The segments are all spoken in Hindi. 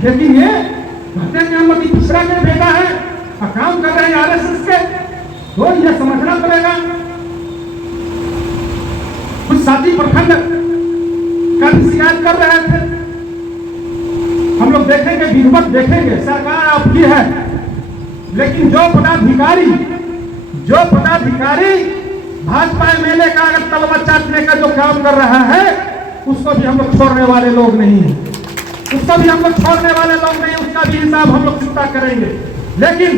लेकिन ये कहते हैं कि हम अभी पिछड़ा के बेटा है और काम कर रहे हैं आरएसएस के, तो यह समझना पड़ेगा। कुछ साथी प्रखंड का भी शिकायत कर रहे थे, हम लोग देखेंगे, विधिवत देखेंगे, सरकार आपकी है, लेकिन जो पदाधिकारी भाजपा एमएलए का अगर तलवा चाटने का जो काम कर रहा है, उसको भी हम लोग छोड़ने वाले लोग नहीं हैं, उसका भी हिसाब हम लोग चुकता करेंगे। लेकिन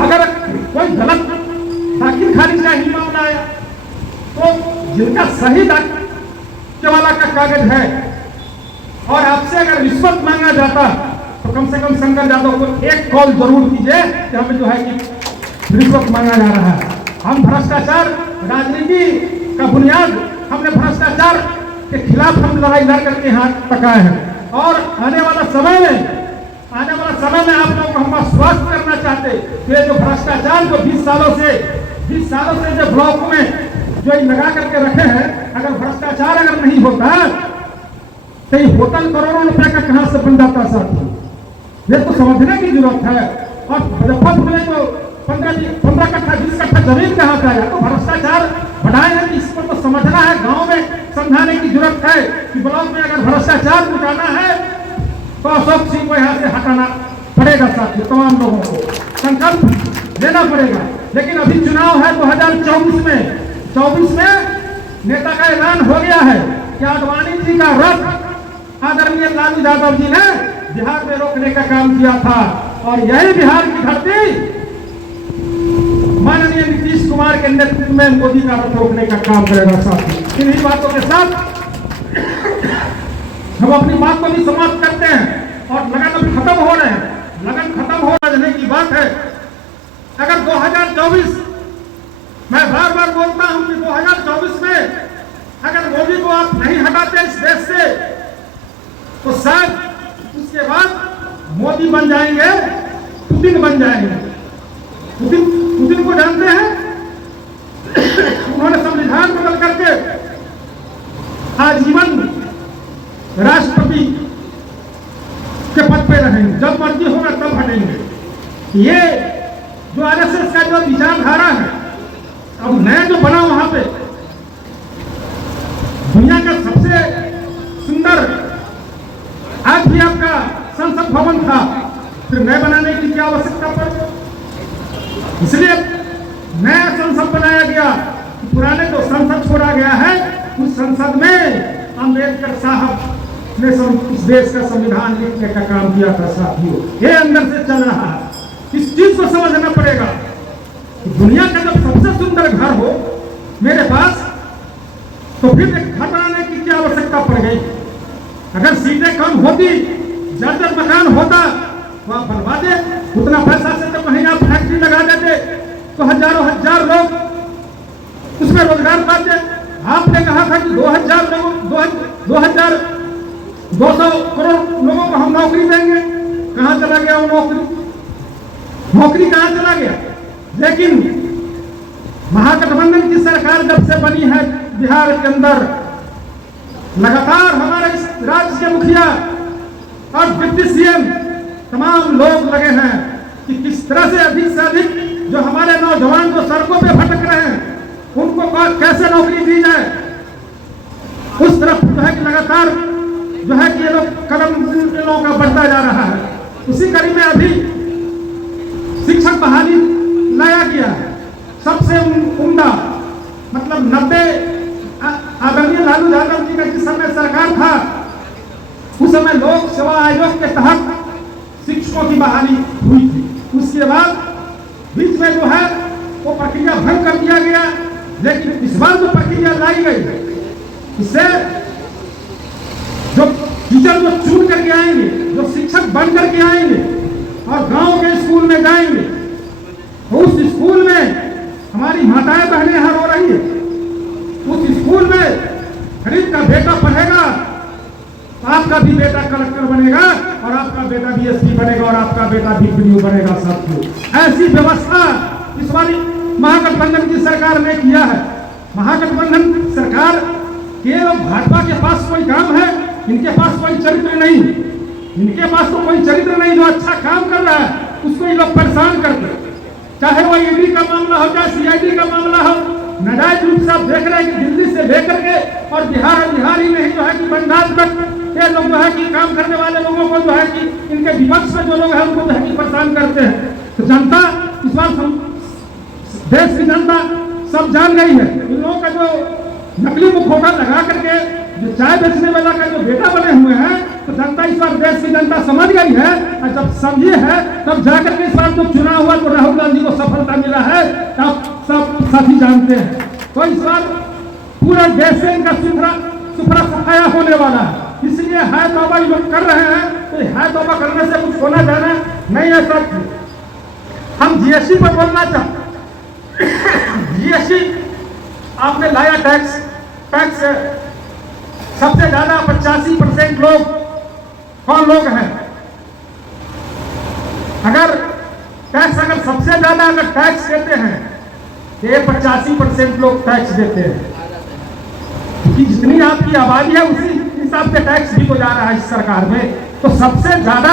अगर कोई गलत दाखिल खारिज का ही मामला आया, तो जिनका सही दाखिल वाला का कागज है और आपसे अगर रिश्वत मांगा जाता, तो कम से कम शंकर यादव को एक कॉल जरूर कीजिए कि हमें जो है कि रिश्वत मांगा जा रहा है। हम भ्रष्टाचार राजनीति का बुनियाद, हमने भ्रष्टाचार के खिलाफ हम लड़ाई लड़ करके हाथ पकाए हैं। और आने वाला समय में आप लोग को हम आश्वस्त करना चाहते, ये जो भ्रष्टाचार जो 20 सालों से जो ब्लॉक में जो लगा करके रखे हैं, अगर भ्रष्टाचार अगर नहीं होता तो ये होटल करोड़ों रुपए का कहां से बन जाता साथी, ये तो समझने की जरूरत है। और मुजफ्फरपुर में जो 15 कट्ठा 20 कट्ठा जमीन कहां से आया, तो भ्रष्टाचार बढ़ाए हैं, इसको तो समझना है, गांव में समझाने की जरूरत है कि ब्लॉक में अगर भ्रष्टाचार मिटाना है तो अशोक सिंह को यहाँ से हटाना पड़ेगा साथी, तमाम लोगों को संकल्प लेना पड़ेगा। लेकिन अभी चुनाव है 2024 में नेता का ऐलान हो गया है कि आडवाणी जी का रथ आदरणीय लालू यादव जी ने बिहार में रोकने का काम किया था, और यही बिहार की धरती माननीय नीतीश कुमार के नेतृत्व में मोदी का रथ रोकने का काम करेगा साथी। इन्हीं बातों के साथ हम अपनी बात को भी समाप्त करते हैं और लगन अभी खत्म हो रहे हैं, लगन खत्म हो रहने की बात है। अगर 2024, मैं बार बार बोलता हूं कि 2024 में अगर मोदी को आप नहीं हटाते इस देश से, तो शायद उसके बाद मोदी बन जाएंगे, पुतिन बन जाएंगे। पुतिन को जानते हैं, उन्होंने संविधान बदल करके आजीवन राष्ट्रपति के पद पे रहेंगे, जब मर्जी होगा तब हटेंगे। ये जो आरएसएस का जो विचारधारा है, अब नया जो बना वहां पे दुनिया का सबसे सुंदर आज भी आपका संसद भवन था, फिर नए बनाने की क्या आवश्यकता पड़ी, इसलिए नया संसद बनाया गया। पुराने जो संसद छोड़ा गया है, उस संसद में अम्बेडकर साहब ने इस देश का संविधान लिखने का काम किया था साथियों, ये अंदर से चल रहा है। इस चीज को समझना पड़ेगा कि दुनिया का जब सबसे सुंदर घर हो मेरे पास, तो फिर एक घर बनाने की क्या आवश्यकता पड़ गई। अगर सीटें कम होती, ज्यादा मकान होता, तो आप बनवा दे, उतना पैसा से तो कहीं आप फैक्ट्री लगा देते, तो हजारों हजार लोग उसमें रोजगार पाते। आपने कहा था कि 2200 करोड़ लोगों को हम नौकरी देंगे, कहां चला गया वो नौकरी कहां चला गया। लेकिन महागठबंधन की सरकार जब से बनी है बिहार के अंदर, लगातार हमारे इस राज्य के मुखिया और डिप्टी सीएम तमाम लोग लगे हैं कि किस तरह से अधिक जो हमारे नौजवान जो सड़कों पे भटक रहे हैं, उनको कैसे नौकरी दी जाए, उस तरफ जो है कि लगातार जो है कि ये लोग कदम इन लोगों का बढ़ता जा रहा है। उसी कड़ी में अभी शिक्षक बहाली लाया गया है, सबसे उम्दा, मतलब 90 आदरणीय लालू यादव जी का जिस समय सरकार था, उस समय लोक सेवा आयोग के तहत शिक्षकों की बहाली हुई थी। उसके बाद बीच में जो है वो प्रक्रिया भंग कर दिया गया। लेकिन इस बार जो प्रक्रिया लाई गई, इससे जो टीचर जो चुन करके आएंगे, जो शिक्षक बन करके आएंगे और गांव के स्कूल में जाएंगे, तो उस स्कूल में हमारी माताएं बहनें यहां रो रही है, उस स्कूल में गरीब का बेटा पढ़ेगा, आपका भी बेटा कलेक्टर बनेगा और आपका बेटा डीएसपी बनेगा और आपका बेटा बीपीओ बनेगा साथियों। ऐसी व्यवस्था इस बार महागठबंधन की सरकार ने किया है। महागठबंधन सरकार केवल भाजपा के पास कोई काम है, इनके पास कोई चरित्र नहीं, इनके पास तो कोई चरित्र नहीं, जो अच्छा काम कर रहा है उसको ये लोग परेशान करते, चाहे वो ईडी का मामला हो चाहे सीआईडी का मामला हो। नाजायज रूप से आप देख रहे हैं कि दिल्ली से लेकर के और बिहार ही नहीं जो है कि बंगाल तक के लोग जो है कि काम करने वाले लोगों को जो है कि इनके विपक्ष में जो लोग हैं उनको जो है कि परेशान करते हैं। तो जनता इस बार देश की जनता सब जान गई है। इन लोगों का जो नकली मुखौटा लगा करके जो चाय बेचने वाला का जो बेटा बने हुए हैं, तो जनता इस बार देश की जनता समझ गई है। और जब समझी है तब जाकर के इस बार जो चुनाव हुआ तो राहुल गांधी को सफलता मिला है, तब सब साथी जानते हैं। तो इस बार पूरा देश से इनका सुफरा सफाया होने वाला है। इसलिए है तौबा लोग कर रहे हैं, तो है तौबा करने से कुछ होना जाना नहीं है। सब हम जीएसटी पर बोलना चाहते, जीएसटी आपने लाया टैक्स सबसे ज्यादा 85% लोग कौन लोग हैं? अगर सबसे ज्यादा अगर टैक्स देते हैं तो ये 85% लोग टैक्स देते हैं, क्योंकि जितनी आपकी आबादी है उसी हिसाब से टैक्स भी हो जा रहा है इस सरकार में। तो सबसे ज्यादा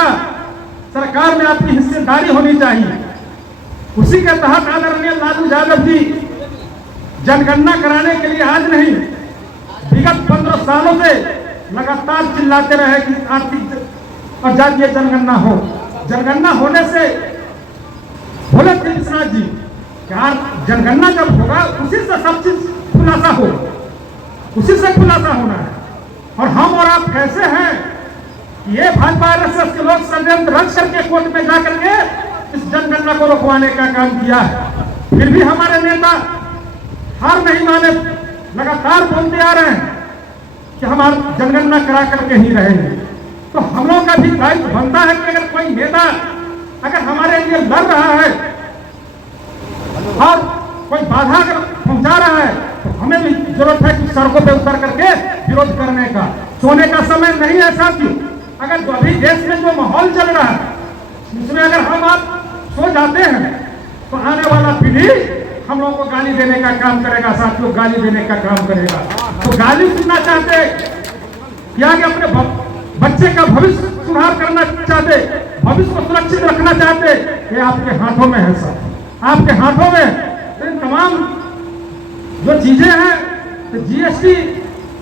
सरकार में आपकी हिस्सेदारी होनी चाहिए। उसी के तहत आदरणीय लालू यादव जी जनगणना कराने के लिए आज नहीं, विगत 15 सालों से लगातार चिल्लाते रहे कि आर्थिक और जातीय जनगणना हो। जनगणना होने से बोले थे विश्वनाथ जी यार जनगणना जब होगा उसी से सब चीज खुलासा हो, उसी से खुलासा होना है। और हम और आप कैसे हैं, ये भाजपा आरएसएस के लोग षड्यंत्र रच करके कोर्ट में जाकर के इस जनगणना को रोकवाने का काम किया है। फिर भी हमारे नेता हार नहीं माने, लगातार बोलते आ रहे हैं कि हमारा जनगणना करा करके ही रहेंगे। तो हम लोगों का भी दायित्व बनता है कि अगर कोई नेता अगर हमारे लिए लड़ रहा है और कोई बाधा अगर पहुंचा रहा है, तो हमें भी जरूरत है कि सड़कों पे उतर करके विरोध करने का। सोने का समय नहीं है साथियों। अगर जो अभी देश में जो माहौल चल रहा है उसमें अगर हम आप सो जाते हैं तो आने वाला पीढ़ी हम लोगों को गाली देने का काम करेगा। साथियों गाली देने का काम करेगा। तो गाली सुनना चाहते या कि अपने बच्चे का भविष्य सुधार करना चाहते, भविष्य को सुरक्षित रखना चाहते, ये आपके हाथों में है सर, आपके हाथों में। तो इन तमाम जो चीजें हैं, तो जीएसटी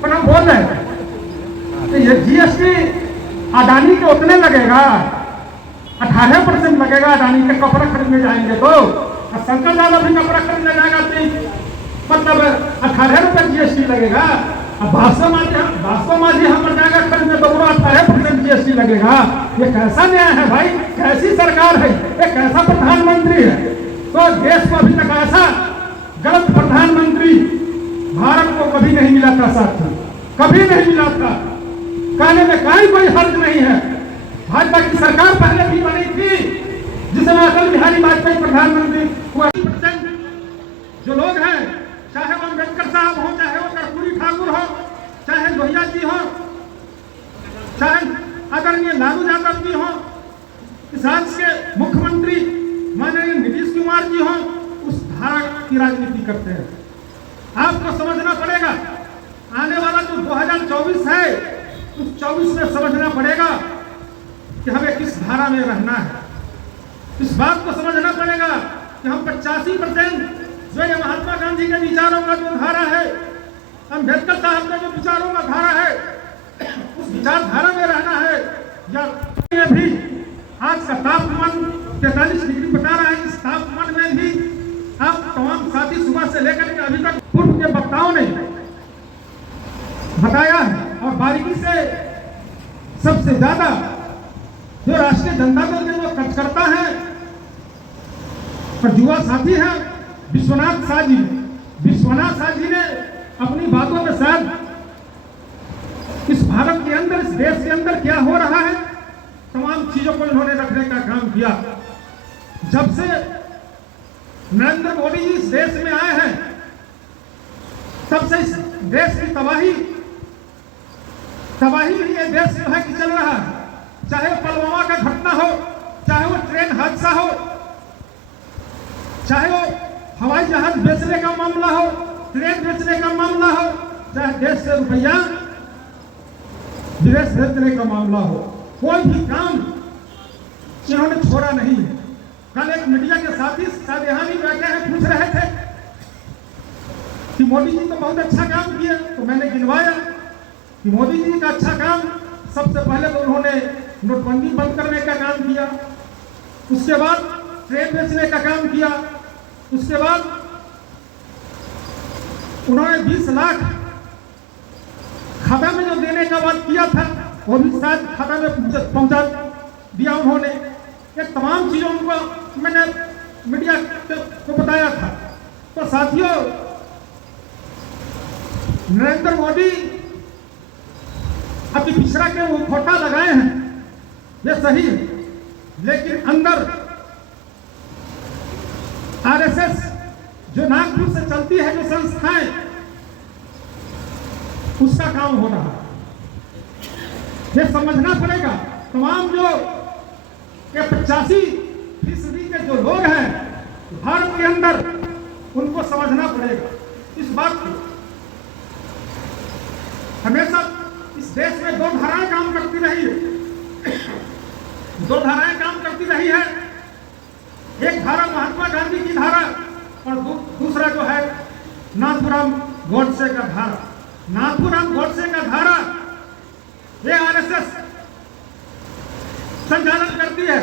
पर हम बोल रहे हैं, तो ये जीएसटी अडानी के उतने लगेगा, 18% लगेगा। अडानी के कपड़ा खरीदने जाएंगे तो शंकर यादव भी कपड़ा खरीदने जाएगा तो मतलब 18 रुपए जीएसटी लगेगा। अब भाषा माझी हम जाएगा खरीदने तो 18% जीएसटी लगेगा। ये कैसा न्याय है भाई? कैसी सरकार है? ये कैसा प्रधानमंत्री है? तो देश को अभी तक ऐसा गलत प्रधानमंत्री भारत को कभी नहीं मिला था साथियों, कभी नहीं मिला था। कहने में कोई हर्ज नहीं है। भाजपा की सरकार पहले भी बनी थी जिसमें अटल बिहारी वाजपेयी प्रधानमंत्री हुआ। जो लोग हैं, चाहे वो अम्बेडकर साहब हो, चाहे वो कर्पूरी ठाकुर हो, चाहे लोहिया जी हो, चाहे आदरणीय लालू यादव जी हो, इस राज्य के मुख्यमंत्री माननीय नीतीश कुमार जी हो, उस धारा की राजनीति करते हैं। आपको समझना पड़ेगा आने वाला जो 2024 है उस 24 में समझना पड़ेगा कि हमें किस धारा में रहना है। इस बात को समझना पड़ेगा कि हम 85% जो ये महात्मा गांधी के विचारों का जो धारा है, अम्बेडकर साहब का जो विचारों का धारा है, उस विचारधारा में रहना है। या ये भी आज का तापमान 43 डिग्री बता रहा है। इस तापमान में भी आप तमाम साथी सुबह से लेकर के अभी तक पूर्व के वक्ताओं ने बताया है और बारीकी से सबसे ज्यादा जो राष्ट्रीय जनता दल के जो कार्यकर्ता है और युवा साथी हैं विश्वनाथ शाह जी ने अपनी बातों में शायद इस भारत के अंदर, इस देश के अंदर क्या हो रहा है, तमाम चीजों को इन्होंने रखने का काम किया। जब से नरेंद्र मोदी जी इस देश में आए हैं तब से इस देश की तबाही में ये देश जो है कि चल रहा है। चाहे वो पुलवामा का घटना हो, चाहे वो ट्रेन हादसा हो, चाहे वो हवाई जहाज बेचने का मामला हो, ट्रेन बेचने का मामला हो, चाहे देश से रुपया विदेश भेजने का मामला हो, कोई भी काम इन्होंने छोड़ा नहीं है। कल एक मीडिया के साथी शायद यहाँ भी बैठे हैं, पूछ रहे थे कि मोदी जी तो बहुत अच्छा काम किए, तो मैंने गिनवाया कि मोदी जी का अच्छा काम, सबसे पहले तो उन्होंने नोटबंदी बंद करने का काम किया, उसके बाद ट्रेन बेचने का काम किया, उसके बाद उन्होंने 20 लाख खाता में जो देने का बात किया था वो भी शायद खाता में पहुंचा दिया उन्होंने। ये तमाम चीजों को मैंने मीडिया को बताया था। तो साथियों, नरेंद्र मोदी अपनी पिछड़ा के वो खोटा लगाए हैं, ये सही है, लेकिन अंदर आरएसएस जो नागपुर से चलती है, जो संस्थाएं, उसका काम हो रहा है। ये समझना पड़ेगा। तमाम जो 85% के जो लोग हैं भारत के अंदर, उनको समझना पड़ेगा इस बात को। हमेशा इस देश में दो धाराएं काम करती रही है, दो धाराएं काम करती रही है। एक धारा महात्मा गांधी की धारा और दूसरा जो है नाथूराम गोडसे का धारा। नाथूराम गोडसे का धारा ये आरएसएस संचालन करती है।